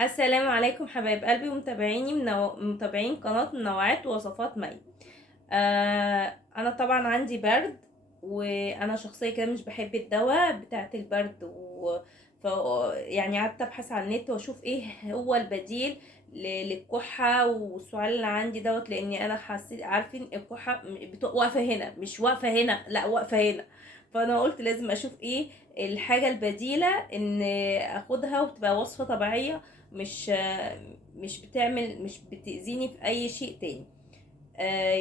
السلام عليكم حبايب قلبي ومتابعيني متابعين قناة منوعات ووصفات مي. انا طبعا عندي برد، وانا شخصية كده مش بحب الدواء بتاعة البرد ف... يعني قعدت ابحث على النت واشوف ايه هو البديل للكحة والسعال اللي عندي دوت، لاني انا حسيت عارفين الكحة واقفة هنا، مش واقفة هنا، لا واقفة هنا. فانا قلت لازم اشوف ايه الحاجة البديلة ان اخدها وتبقى وصفة طبيعية، مش مش بتأذيني في اي شيء تاني.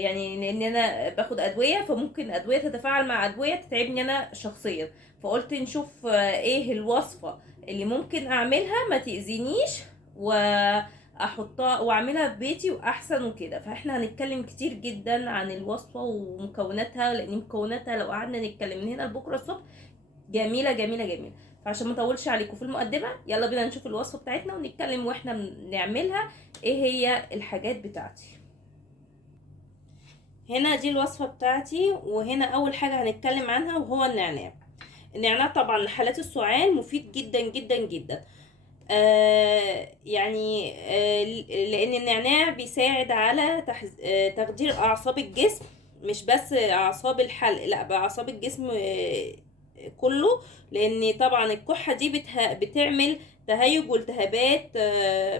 يعني لان انا باخد ادوية، فممكن ادوية تتفاعل مع ادوية تتعبني انا شخصيا. فقلت نشوف ايه الوصفة اللي ممكن اعملها ما تأذينيش، واحطها واعملها في بيتي واحسن وكده. فاحنا هنتكلم كتير جدا عن الوصفة ومكوناتها، لان مكوناتها لو قعدنا نتكلم من هنا لبكرة الصبح جميلة جميلة جميلة. فعشان ما اطولش عليكم في المقدمة، يلا بينا نشوف الوصفة بتاعتنا ونتكلم واحنا بنعملها ايه هي الحاجات بتاعتي. هنا دي الوصفة بتاعتي، وهنا اول حاجة هنتكلم عنها وهو النعناع. النعناع طبعا لحالات السعال مفيد جدا جدا جدا. يعني لان النعناع بيساعد على تخدير اعصاب الجسم، مش بس اعصاب الحلق، لا باعصاب الجسم كله. لان طبعا الكحة دي بتعمل تهيج والتهابات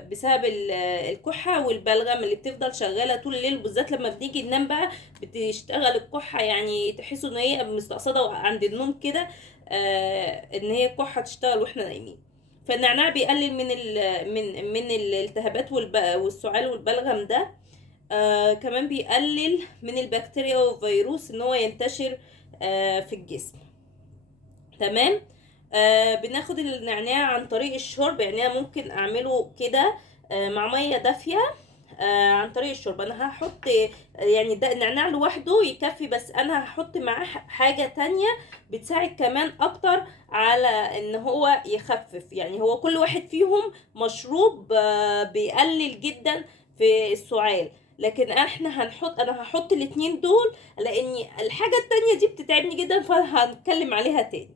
بسبب الكحة والبلغم اللي بتفضل شغالة طول الليل، بالذات لما بنيجي ننام بقى بتشتغل الكحة، يعني تحسوا ان هي مستقصدة عند النوم كده. ان هي الكحة تشتغل واحنا نايمين. فالنعناع بيقلل من الالتهابات والسعال والبلغم ده. كمان بيقلل من البكتيريا والفيروس ان هو ينتشر في الجسم. تمام. بناخد النعناع عن طريق الشرب، يعني انا ممكن اعمله كده مع ميه دافيه. عن طريق الشرب انا هحط يعني ده النعناع لوحده يكفي، بس انا هحط معاه حاجة تانية بتساعد كمان اكتر على ان هو يخفف. يعني هو كل واحد فيهم مشروب بيقلل جدا في السعال، لكن انا هحط الاتنين دول لاني الحاجة التانية دي بتتعبني جدا، فهنتكلم عليها تاني.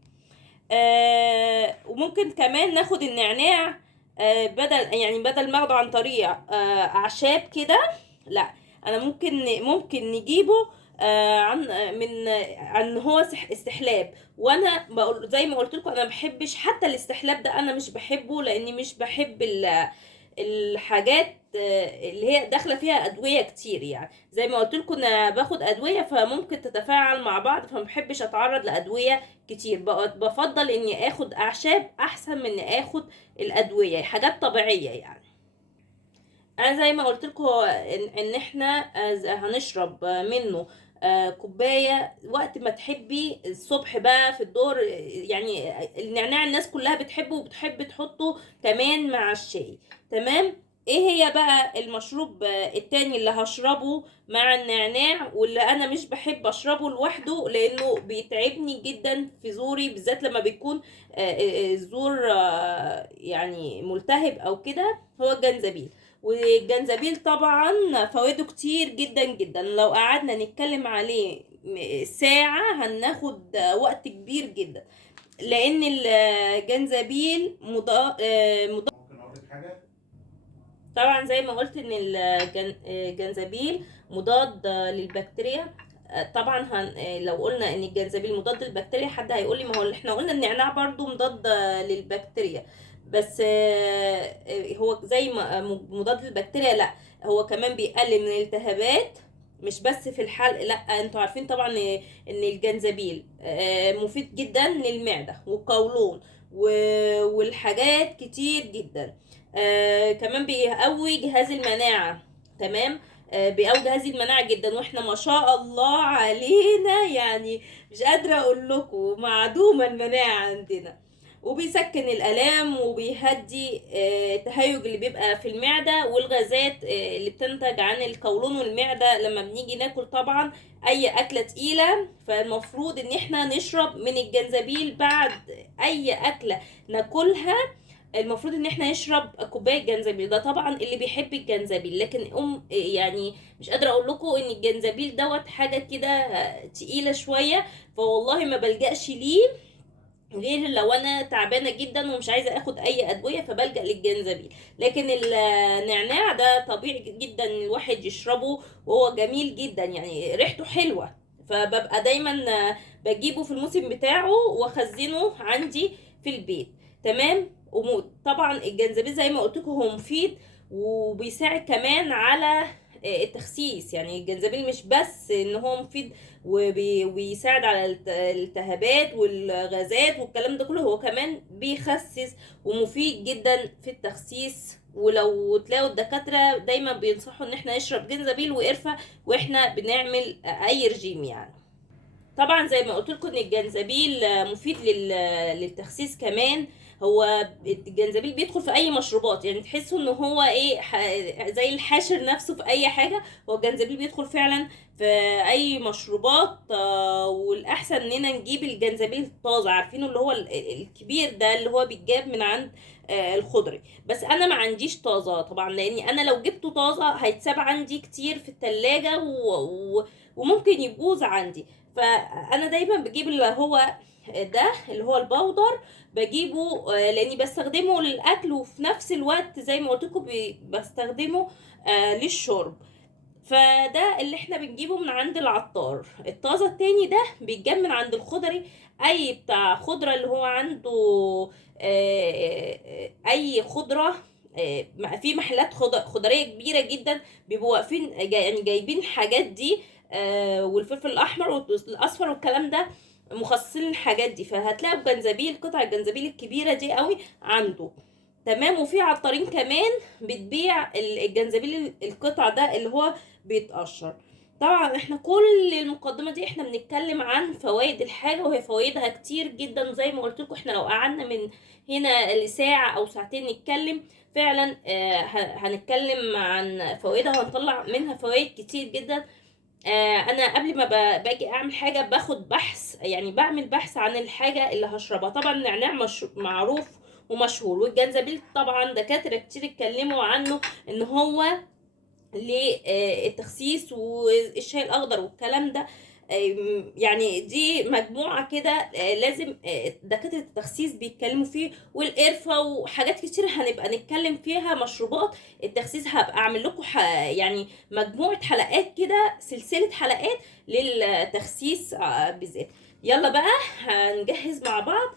وممكن كمان ناخد النعناع بدل ما اخده عن طريق اعشاب كده، لا انا ممكن نجيبه عن من عن هو استحلاب. وانا بقول زي ما قلت لكم انا ما بحبش حتى الاستحلاب ده، انا مش بحبه لاني مش بحب الحاجات اللي هي داخله فيها ادويه كتير. يعني زي ما قلت لكم انا باخد ادويه فممكن تتفاعل مع بعض، فما بحبش اتعرض لادويه كتير. بفضل اني اخد اعشاب احسن من اني اخد الادويه، حاجات طبيعيه يعني. انا زي ما قلت لكم إن احنا هنشرب منه كوبايه وقت ما تحبي الصبح بقى في الدور. يعني النعناع الناس كلها بتحبه وبتحب تحطه كمان مع الشاي. تمام. ايه هي بقى المشروب التاني اللي هشربه مع النعناع واللي انا مش بحب اشربه لوحده لانه بيتعبني جدا في زوري، بالذات لما بيكون الزور يعني ملتهب او كده؟ هو الجنزبيل. والجنزبيل طبعا فوائده كتير جدا جدا، لو قعدنا نتكلم عليه ساعة هناخد وقت كبير جدا. لان الجنزبيل ممكن اقول لك حاجة؟ طبعا زي ما قلت ان الجنزبيل مضاد للبكتيريا. طبعا لو قلنا ان الجنزبيل مضاد للبكتيريا حد هيقول لي ما هو احنا قلنا النعناع برضو مضاد للبكتيريا، بس هو زي ما مضاد للبكتيريا، لا هو كمان بيقلل من الالتهابات، مش بس في الحلق. لا انتوا عارفين طبعا ان الجنزبيل مفيد جدا للمعدة والقولون والحاجات كتير جدا. كمان بيقوي جهاز المناعة. تمام. بيقوي جهاز المناعة جدا، واحنا ما شاء الله علينا يعني مش قادرة اقول لكم معدومة المناعة عندنا. وبيسكن الآلام وبيهدي التهيج اللي بيبقى في المعدة والغازات اللي بتنتج عن القولون والمعدة لما بنيجي ناكل طبعا اي اكلة تقيلة. فالمفروض ان احنا نشرب من الجنزبيل بعد اي اكلة ناكلها. المفروض ان احنا نشرب كوبايه جنزبيل، ده طبعا اللي بيحب الجنزبيل. لكن يعني مش قادره اقول لكم ان الجنزبيل دوت حاجه كده تقيله شويه، فوالله ما بلجأش ليه غير لو انا تعبانه جدا ومش عايزه اخد اي ادويه فبلجأ للجنزبيل. لكن النعناع ده طبيعي جدا الواحد يشربه، وهو جميل جدا يعني ريحته حلوه. فببقى دايما بجيبه في الموسم بتاعه واخزنه عندي في البيت. تمام. وطبعا الجنزبيل زي ما قلت لكم هو مفيد، وبيساعد كمان على التخسيس. يعني الجنزبيل مش بس ان هو مفيد وبيساعد على الالتهابات والغازات والكلام ده كله، هو كمان بيخسس ومفيد جدا في التخسيس. ولو تلاقوا الدكاترة دايما بينصحوا ان احنا نشرب جنزبيل وقرفة واحنا بنعمل اي رجيم يعني. طبعا زي ما قلت لكم ان الجنزبيل مفيد للتخسيس كمان. هو الجنزبيل بيدخل في اي مشروبات، يعني تحسوا ان هو ايه زي الحاشر نفسه في اي حاجه. هو الجنزبيل بيدخل فعلا في اي مشروبات. والاحسن اننا نجيب الجنزبيل الطازه، عارفينه اللي هو الكبير ده اللي هو بيتجاب من عند الخضري. بس انا ما عنديش طازه طبعا، لاني انا لو جبته طازه هيتساب عندي كتير في التلاجة وممكن يبوظ عندي. فانا دايما بجيب اللي هو ده اللي هو البودر، بجيبه لاني بستخدمه للاكل وفي نفس الوقت زي ما قلت لكم بستخدمه للشرب. فده اللي احنا بنجيبه من عند العطار. الطازة التاني ده بيتجاب من عند الخضري. اي بتاع خضرة اللي هو عنده اي خضرة. في محلات خضرية كبيرة جدا بيبقوا واقفين يعني جايبين الحاجات دي. والفلفل الاحمر والاصفر والكلام ده مخصصين الحاجات دي. فهتلاقوا الجنزبيل قطع الجنزبيل الكبيرة دي قوي عنده. تمام. وفي عطارين كمان بتبيع الجنزبيل القطع ده اللي هو بيتقشر. طبعا احنا كل المقدمة دي احنا بنتكلم عن فوائد الحاجة، وهي فوائدها كتير جدا. زي ما قلت لكم احنا لو قعدنا من هنا لساعة او ساعتين نتكلم فعلا هنتكلم عن فوائدها وهنطلع منها فوائد كتير جدا. انا قبل ما باجي اعمل حاجة باخد بحث، يعني بعمل بحث عن الحاجة اللي هشربها. طبعا النعناع معروف ومشهور، والجنزبيل طبعا دكاترة كتير اتكلموا عنه ان هو للتخسيس، والشاي الاخضر والكلام ده. يعني دي مجموعة كده لازم دكاترة التخسيس بيتكلموا فيه، والقرفة وحاجات كتير هنبقى نتكلم فيها. مشروبات التخسيس هبقى اعمل لكم يعني مجموعة حلقات كده، سلسلة حلقات للتخسيس بالذات. يلا بقى هنجهز مع بعض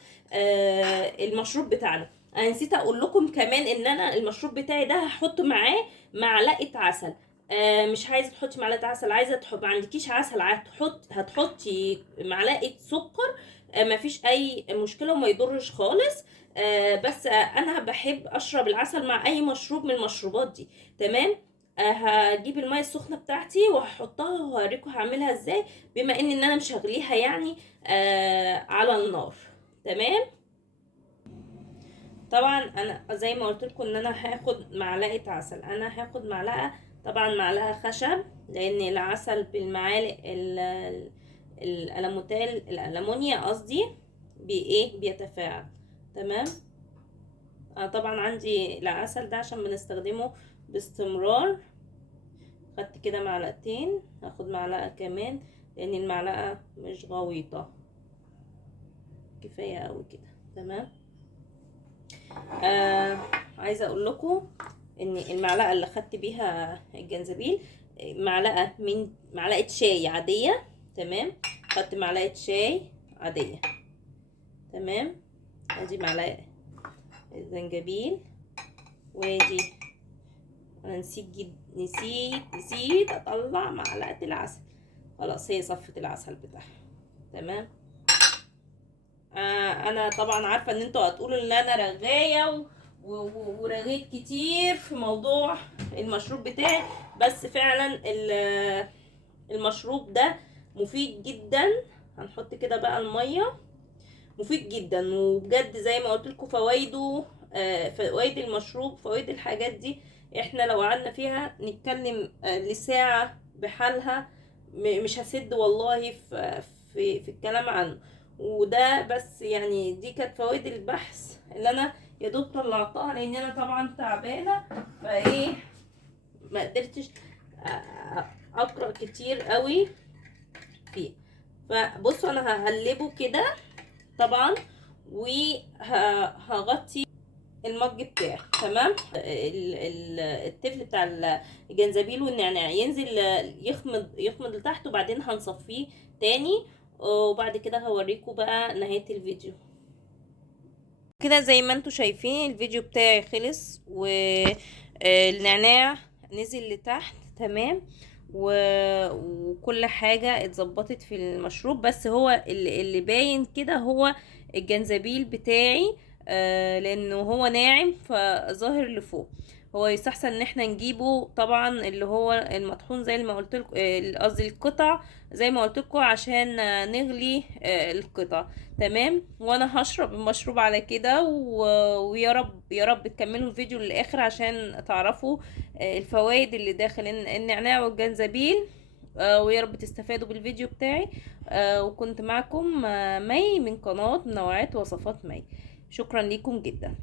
المشروب بتاعنا. انا نسيت اقول لكم كمان ان انا المشروب بتاعي ده هحط معاه معلقه عسل. مش عايزه تحطي معلقه عسل، عايزه ما عندكيش عسل هتحطي معلقه سكر. مفيش اي مشكله وما يضرش خالص. بس انا بحب اشرب العسل مع اي مشروب من المشروبات دي. تمام. هجيب الميه السخنه بتاعتي وهحطها وهوريكم هعملها ازاي، بما ان انا مش هغليها يعني على النار. تمام. طبعا انا زي ما قلت لكم ان انا هاخد معلقه عسل. انا هاخد معلقه، طبعا معلقه خشب، لان العسل بالمعالق الالمونيا قصدي بايه بيتفاعل. تمام. طبعا عندي العسل ده عشان بنستخدمه باستمرار. خدت كده معلقتين، هاخد معلقه كمان لان المعلقه مش غويطه، كفايه قوي كده. تمام. آه عايزه اقول لكم ان المعلقه اللي خدت بيها الجنزبيل معلقه شاي عاديه. تمام. خدت معلقه شاي عاديه. تمام. ادي معلقه الزنجبيل، وادي انا نسيت اطلع معلقه العسل. خلاص هي صفت العسل بتاعها. تمام. انا طبعا عارفه ان انتوا هتقولوا ان انا رغايه ورغيت كتير في موضوع المشروب بتاعي، بس فعلا المشروب ده مفيد جدا. هنحط كده بقى الميه. مفيد جدا وبجد زي ما قلت لكم فوائده. فوائد المشروب، فوائد الحاجات دي احنا لو قعدنا فيها نتكلم لساعة بحالها مش هسد والله في الكلام عنه. وده بس يعني دي كانت فوائد البحث اللي انا يا دوب طلعتها، لان انا طبعا تعبانه فايه ما قدرتش اقرا كتير قوي فيه. فبصوا انا هقلبه كده طبعا، وهغطي المج بتاعي. تمام. التفل بتاع الجنزبيل والنعناع ينزل يخمد لتحت، وبعدين هنصفيه تاني، وبعد كده هوريكم بقى نهاية الفيديو. كده زي ما انتوا شايفين الفيديو بتاعي خلص، والنعناع نزل لتحت. تمام. وكل حاجة اتظبطت في المشروب، بس هو اللي باين كده هو الجنزبيل بتاعي، لانه هو ناعم فظاهر لفوق. هو يستحسن ان احنا نجيبه طبعا اللي هو المطحون زي ما قلت لكم، قصدي القطع زي ما قلت لكم، عشان نغلي القطع. تمام. وانا هشرب المشروب على كده، ويا رب يا رب تكملوا الفيديو للاخر عشان تعرفوا الفوائد اللي داخل النعناع والجنزبيل. ويا رب تستفادوا بالفيديو بتاعي. وكنت معكم مي من قناة منوعات وصفات مي. شكرا لكم جدا.